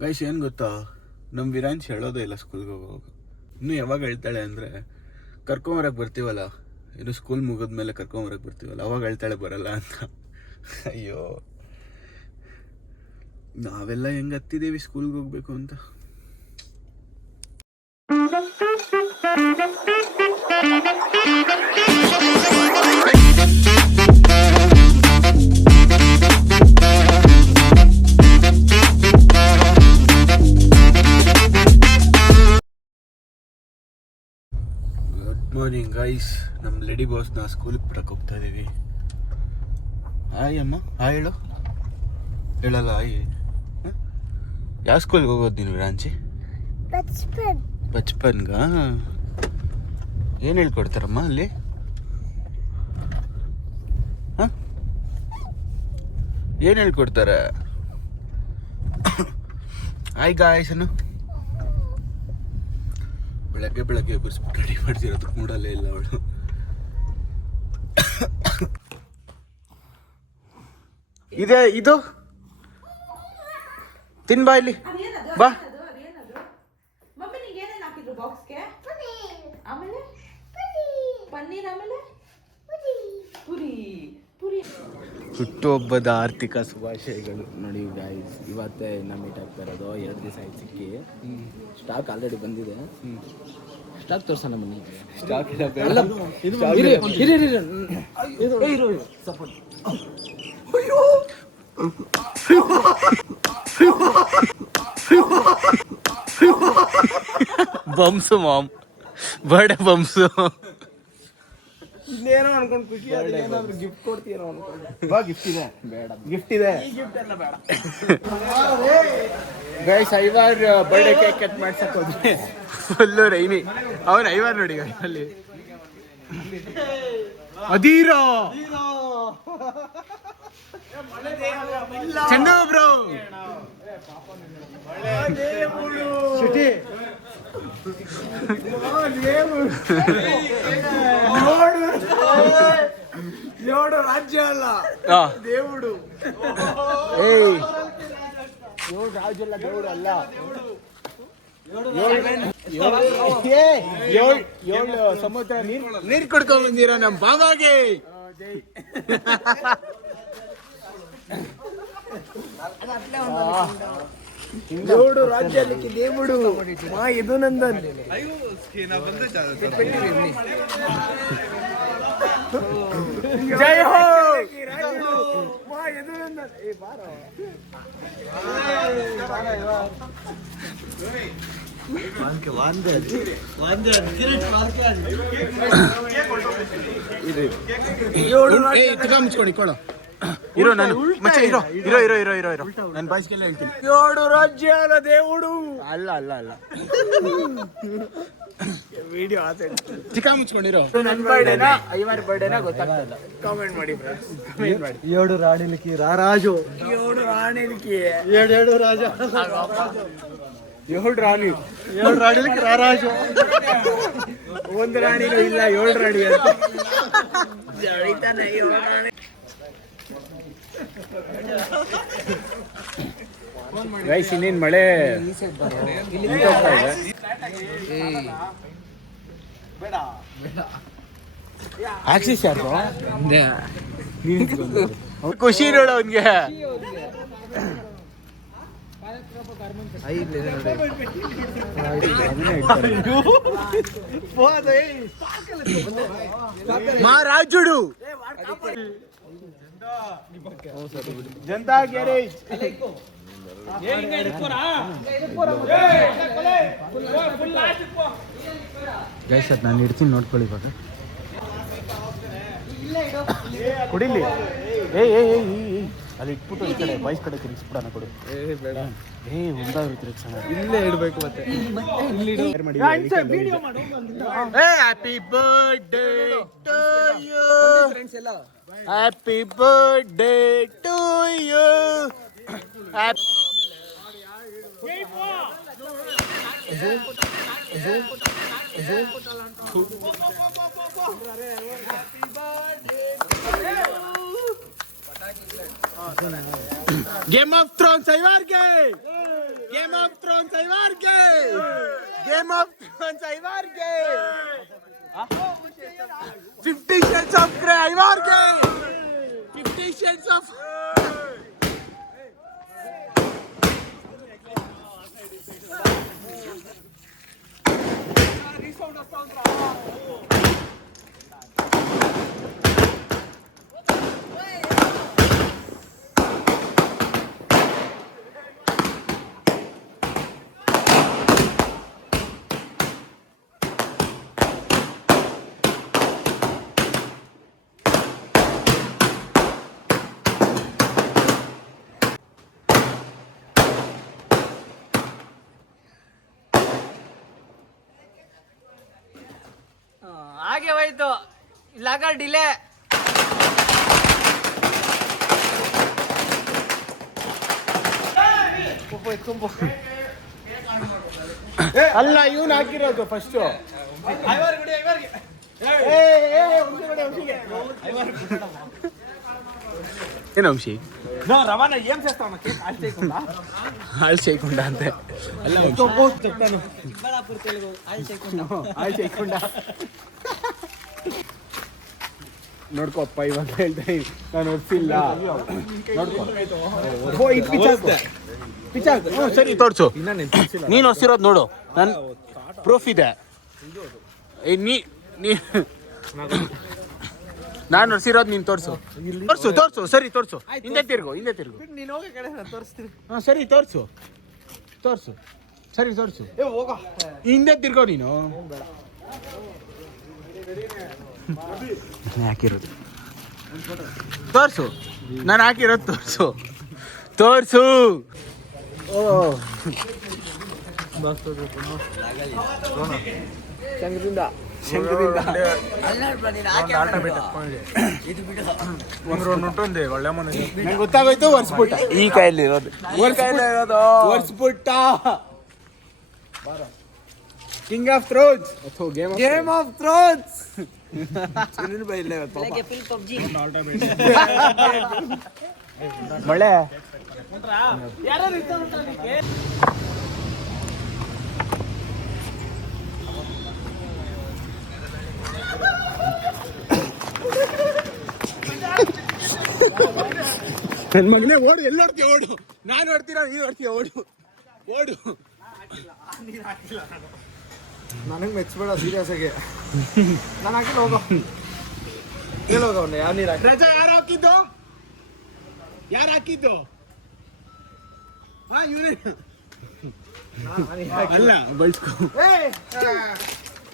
Guys ಏನು ಗೊತ್ತಾ, ನಮ್ಮ ವಿರಾಂಶ್ ಹೇಳೋದೇ ಇಲ್ಲ ಸ್ಕೂಲ್ಗೆ ಹೋಗುವಾಗ. ಇನ್ನೂ ಯಾವಾಗ ಹೇಳ್ತಾಳೆ ಅಂದರೆ ಕರ್ಕೊಂಬರಕ್ಕೆ ಬರ್ತೀವಲ್ಲ, ಇನ್ನು ಸ್ಕೂಲ್ ಮುಗಿದ್ಮೇಲೆ ಕರ್ಕೊಂಬರಕ್ಕೆ ಬರ್ತೀವಲ್ಲ ಅವಾಗ ಹೇಳ್ತಾಳೆ ಬರಲ್ಲ ಅಂತ. ಅಯ್ಯೋ, ನಾವೆಲ್ಲ ಹೆಂಗೆ ಹತ್ತಿದ್ದೀವಿ ಸ್ಕೂಲ್ಗೆ ಹೋಗ್ಬೇಕು ಅಂತ. Good morning guys. ನಮ್ಮ ಲೇಡಿ ಬಾಸ್ನ ಸ್ಕೂಲಿಗೆ ಬಿಡಕ್ಕೆ ಹೋಗ್ತಾ ಇದ್ದೀವಿ. ಹಾಯ್ ಅಮ್ಮ, ಹಾಯ್ ಹೇಳು. ಹೇಳಲ್ಲ ಹಾಯ್. ಯಾವ ಸ್ಕೂಲ್ಗೆ ಹೋಗೋದು ನೀನು ವಿರಾಂಚಿ? ಬಚ್ಪನ್ಗ. ಏನು ಹೇಳ್ಕೊಡ್ತಾರಮ್ಮ ಅಲ್ಲಿ? ಹಾಂ, ಏನು ಹೇಳ್ಕೊಡ್ತಾರೆ? ಹಾಯ್ ಗಾಯ್ಸ್ ಅನ್ನು. ಬೆಳಗ್ಗೆ ಬೆಳಗ್ಗೆ ಎಬ್ಬರಿಸ್ಬಿಟ್ಟು ರೆಡಿ ಮಾಡ್ತಿರೋದು ಮೂಡಲ್ಲೇ ಇಲ್ಲ ಅವಳು. ಇದೆ ಇದು ತಿನ್ ಬಾ ಇಲ್ಲಿ ಬಾ. ಹುಟ್ಟುಹಬ್ಬದ ಆರ್ಥಿಕ ಶುಭಾಶಯಗಳು. ನೋಡಿ ಗಾಯ್ಸ್, ಇವತ್ತೇ ಇನ್ನು ಮೀಟ್ ಆಗ್ತಾ ಇರೋದು. 2 ದಿವಸ ಆಯ್ತು ಸಿಕ್ಕಿ. ಸ್ಟಾಕ್ ಆಲ್ರೆಡಿ ಬಂದಿದೆ. ಸ್ಟಾಕ್ ತೋರ್ಸೋಣ ಬನ್ನಿ. ಸ್ಟಾಕ್ ಬಂಸು ಮಾಮ್, ಬರ್ಡೇ ಬಂಸು. ಇಲ್ಲೇನೋ ಅನ್ಕೊಂಡು ಖುಷಿ ಆಗಿದೆ. ಏನಾದ್ರು ಗಿಫ್ಟ್ ಕೊಡ್ತೀನೋ ಅನ್ಕೊಂಡು. ಬಾ, ಗಿಫ್ಟ್ ಇದೆ. ಬೇಡ, ಗಿಫ್ಟ್ ಇದೆ. ಈ ಗಿಫ್ಟ್ ಎಲ್ಲ ಬೇಡ ಗೈಸ್. ಐವಾರ್ ಬರ್ಡೇ ಕೇಕ್ ಕಟ್ ಮಾಡ್ಸಕ್ ಹೋದ್ವಿ. Full rainy. ಅವನು ಐವಾರ್ ನೋಡಿ ಅಲ್ಲಿ ಅದೀರೋ ಚಂದ ಬ್ರೋ. ನೋಡು, ರಾಜ್ಯ ಅಲ್ಲ దేవుడు. ಏಯ್, ನೋಡು, ರಾಜ್ಯ ಅಲ್ಲ దేవుడు ಅಲ್ಲ. 7 ಸಮುದ್ರ ನೀರು ಕುಡ್ಕೊಂಡ್ ಬಂದಿರೋ ನಮ್ಮ ಬಾಬಾಗೆ. దేవుడు రాజ్యానికి దేవుడు మా యదునందన్. జై హో మా యదునందన్. ఏ బారా వాంకే వాందే వాందే కిరీట్ మార్కే ಇದು ಇರೋ ಮುಚ್ಕೊಂಡು ಕೊಡು. ಇರೋ ನಾನು ಮಚ್ಚ, ಇರೋ ಇರೋ ಇರೋ ಇರೋ ಇರೋ ಇರೋ ನಾನು ಬಾಯಿಸ್ಗೆಲ್ಲ ಹೇಳ್ತೀನಿ. 7 ರಾಜ್ಯದ దేవుడు ಅಲ್ಲ ಅಲ್ಲ ಅಲ್ಲ. ವಿಡಿಯೋ ಆಸೆ ಚಿಕ್ಕ ಮುಚ್ಕೊಂಡಿರೋ. ನನ್ನ ಬರ್ಡೇನಾ ಐವಾರ್ ಬರ್ಡೇನಾ ಗೊತ್ತಾಗ್ತಲ್ಲ. ಕಾಮೆಂಟ್ ಮಾಡಿ ಫ್ರೆಂಡ್ಸ್, ಕಾಮೆಂಟ್ ಮಾಡಿ. 7 ರಾಣಿಲಿಕ್ಕೆ ರಾರಾಜು. 7 ರಾಣಿಲಿಕ್ಕೆ 7 ರಾಜ. 7 ರಾಣಿ. 7 ರಾಣಿಲಿಕ್ಕೆ ರಾರಾಜು. ಒಂದು ರಾಣಿನೂ ಇಲ್ಲ, 7 ರಾಣಿ ಅಂತ ಜಳಿತಾನೆ. 7 ರಾಣಿ ಗೈಸ್. ಇನ್ನೇನು ಮಳೆ ನಿಂತೋಗ್ತಾ ಇದೆ. ಆಕ್ಸಿಸ್ ಯಾರು ಖುಷಿ ನೋಡು ಅವನ್ಗೆ. ಮಹಾರಾಜುಡು ಜನತಾ ಗ್ಯಾರೇಜ್. ಗೈಸ್, ಅದು ನಾನು ಇಡ್ತೀನಿ, ನೋಡ್ಕೊಳ್ಳಿ ಇವಾಗ. ಕುಡಿಲಿ. ಅಲ್ಲಿ ಇಟ್ಬಿಟ್ಟು ಈ ಕಡೆ ಬಾಯ್ಸ್ ಕಡೆ ತಿರುಗಿಸ್ಬಿಡೋಣ. ಕೊಡು. ಬೇಡ, ಒಂದಾದ್ರು ತಿರುಗಿಸೋಣ. ಇಲ್ಲೇ ಇಡಬೇಕು ಮತ್ತೆ. Happy birthday to you. Happy birthday to you. Game of Thrones, ಐವಾರ್ಗೆ ಗೇಮ್ ಆಫ್ ಥ್ರೋನ್ಸ್ ಐವಾರ್ಗೆ ಗೇಮ್ ಆಫ್ ಥ್ರೋನ್ಸ್ ಐವಾರ್ಗೆ 50 ಶೇಡ್ಸ್ ಆಫ್ ಗ್ರೇ ಐವಾರ್ಗೆ 50 ಶೇಡ್ಸ್ ಆಫ್ ಹಾಗೆ ಹೋಯ್ತು ಇಲ್ಲಾಗ ಡಿಲೇ ಅಲ್ಲ ಇವನು ಹಾಕಿರೋದು ಫಸ್ಟ್ ಏನು ವಂಶಿ ಹಾಳು చేయకుండా అంతే ಅಲ್ಲ ಹಾಳು చేయకుండా ನೋಡ್ಕೋಪ್ಪ ಇವಾಗ ಹೇಳ್ತಾ ನಾನು ಒರ್ಸಿಲ್ಲ ನೋಡ್ಕೊ ಸರಿ ತೋರ್ಸು ನೀನು ಒರ್ಸಿರೋದು ನೋಡು ನನ್ನ ಪ್ರೂಫ್ ಇದೆ ನಾನು ಒರ್ಸಿರೋದು ನೀನು ತೋರ್ಸು ತೋರ್ಸು ಸರಿ ತೋರ್ಸು ಹಿಂದೆ ತಿರ್ಗು ಹಾಂ ಸರಿ ತೋರ್ಸು ಸರಿ ತೋರ್ಸು ಹಿಂದೆ ತಿರ್ಗೋ ನೀನು ಹಾಕಿರೋದು ತೋರ್ಸು ನಾನು ಹಾಕಿರೋದು ತೋರ್ಸು ಶಂಕರಿಂದ ಗೊತ್ತಾಗೋಯ್ತು ಒರ್ಸ್ಬಿಟ್ಟ ಈ ಕಾಯಲ್ಲಿ ಇರೋದು ಒರ್ಸ್ಬಿಟ್ಟ King of Thrones Game of Thrones ಮಳೆ ನನ್ನ ಮಗನೇ ಓಡು ಎಲ್ಲಿ ನೋಡ್ತೀಯ ಓಡು ನಾನು ನೋಡ್ತೀರ ನೀನು ನೋಡ್ತೀಯ ಓಡು ನನಗೆ ಮೆಚ್ಚಬೇಡ ಸೀರಿಯಸ್ ಆಗಿ ನಾನು ಹಾಕಿಲ್ಲ ಹೋಗೋ ಹೇಳೋಗವನ್ನ ಯಾವ ನೀರು ರಜಾ ಯಾರು ಹಾಕಿದ್ದು ಹಾ ಇವನೇ ಅಲ್ಲ ಬಳಸ್ಕೊ